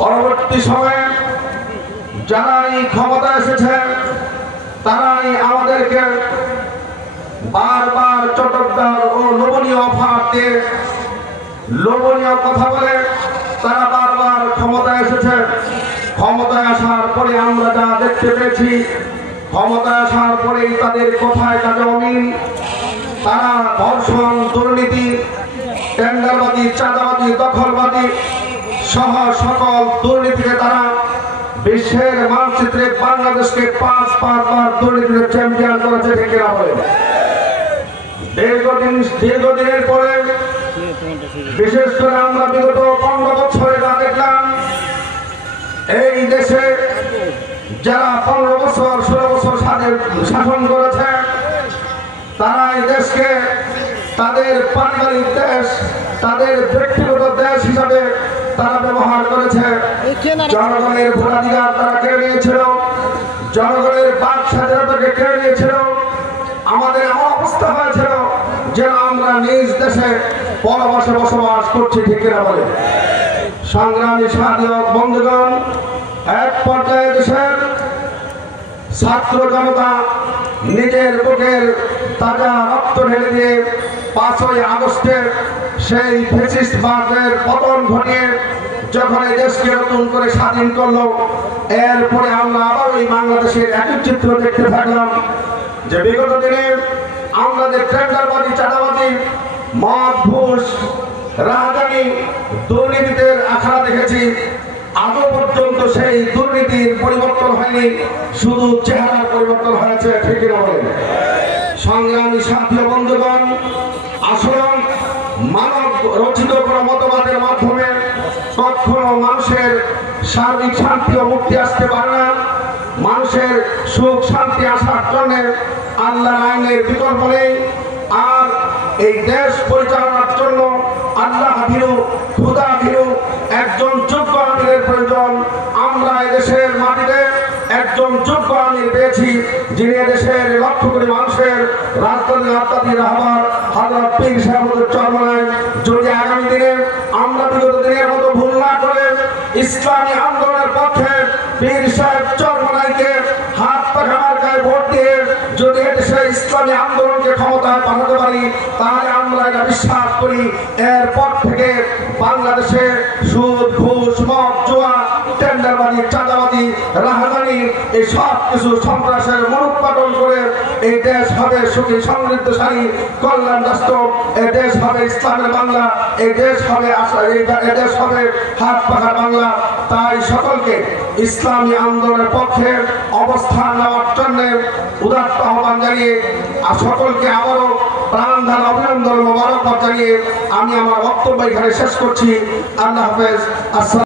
পরবর্তী সময়ে যারাই ক্ষমতা এসেছে তারাই আমাদেরকে বারবার চটকদার ও লোভনীয় অফার দিয়ে লোভনীয় কথা বলে তারা বারবার ক্ষমতায় এসেছে। ক্ষমতায় আসার পরে আমরা যা দেখতে পেয়েছি, ক্ষমতায় আসার পরেই তাদের কথায় কাজে অমিল। তারা ধর্ষণ, দুর্নীতি, টেন্ডারবাজি, চাঁদাবাজি, দখলবাজি সহ সকল দুর্নীতিকে তারা বিশ্বের মানচিত্রে বাংলাদেশকে পাঁচবার দুর্নীতির চ্যাম্পিয়ন করেছে। ঠিক না বলে? দীর্ঘদিনের পরে বিশেষ করে আমরা বিগত 15 বছরে যা দেখলাম, এই দেশে যারা 15 বছর 16 বছর শাসন করেছে তারা এই দেশকে তাদের পারিবারিক দেশ, তাদের ব্যক্তিগত দেশ হিসাবে তারা ব্যবহার করেছে। জনগণের ভোটাধিকার তারা কেড়ে নিয়েছিল, জনগণের বাক স্বাধীনতাকে কেড়ে নিয়েছিল। আমাদের এমন অবস্থা হয়েছিল যেন আমরা নিজ দেশে পরবাসে বসবাস করছি। ঠিক না বলে? সংগ্রামী সাথী বন্ধুগণ, এক পর্যায়ে দেশের ছাত্র জনতা নিজের বুকের তাজা রক্ত ঢেলে দিয়ে 5ই আগস্টের সেই ফ্যাসিস্টবাদের পতন ঘটিয়ে যখন এই দেশকে নতুন করে স্বাধীন করলো, এরপরে আমরা আবার ওই বাংলাদেশের একই চিত্র দেখতে থাকলাম যে বিগত দিনে আমরা যে টেন্ডারবাজি, চাঁদাবাজি, মদ, ঘুষ, রাজধানী, দুর্নীতির আখড়া দেখেছি, আজও পর্যন্ত সেই দুর্নীতির পরিবর্তন হয়নি, শুধু চেহারার পরিবর্তন হয়েছে। ঠিক না বলেন? সংগ্রামী সাথী বন্ধুগণ, আসলে মানব রচিত কোনো মতবাদের মাধ্যমে কখনো মানুষের সার্বিক শান্তি ও মুক্তি আসতে পারে না। মানুষের সুখ শান্তি আসার জন্য আল্লাহর আইনের বিকল্প নেই। আর এই দেশ পরিচালনার জন্য আল্লাহ ভীরু, খোদা ভীরু একজন যোগ্য আমিরের প্রয়োজন। আমরা এই দেশের মাটিতে একজন যোগ্য আমির পেয়েছি, যিনি দেশের লক্ষ কোটি মানুষের রাজধানী আত্মাধির রাহবার হযরত পীর সাহেবের চরমনায় যদি আগামী দিনে আমরা বিগত দিনের মতো ভুল না করে ইসলামী আন্দোলনের পক্ষে পীর সাহেব চরমনাইকে হাত পাখা মার্কায় ভোট দিয়ে যদি এদেশে ইসলামী আন্দোলনকে ক্ষমতায় পাঠাতে পারি, তাহলে আমরা এটা বিশ্বাস করি এরপর থেকে বাংলাদেশে সুদ, ঘুষ, মদ, জুয়া, টেন্ডারবাজি, চাঁদাবাজি, রাহাজানি এই সব কিছু সন্ত্রাসের মূলোৎপাটন করে এই দেশ হবে সুখী, সমৃদ্ধশালী, কল্যাণ রাষ্ট্র। এই দেশ হবে ইসলামের বাংলা, এই দেশ হবে এই দেশ হবে হাত পাখা বাংলা। তাই সকলকে ইসলামী আন্দোলনের পক্ষে অবস্থান নেওয়ার জন্য উদাত্ত আহ্বান জানিয়ে সকলকে আবারও প্রাণঢালা অভিনন্দন মোবারকবাদ জানিয়ে আমি আমার বক্তব্য এখানে শেষ করছি। আল্লাহ হাফেজ।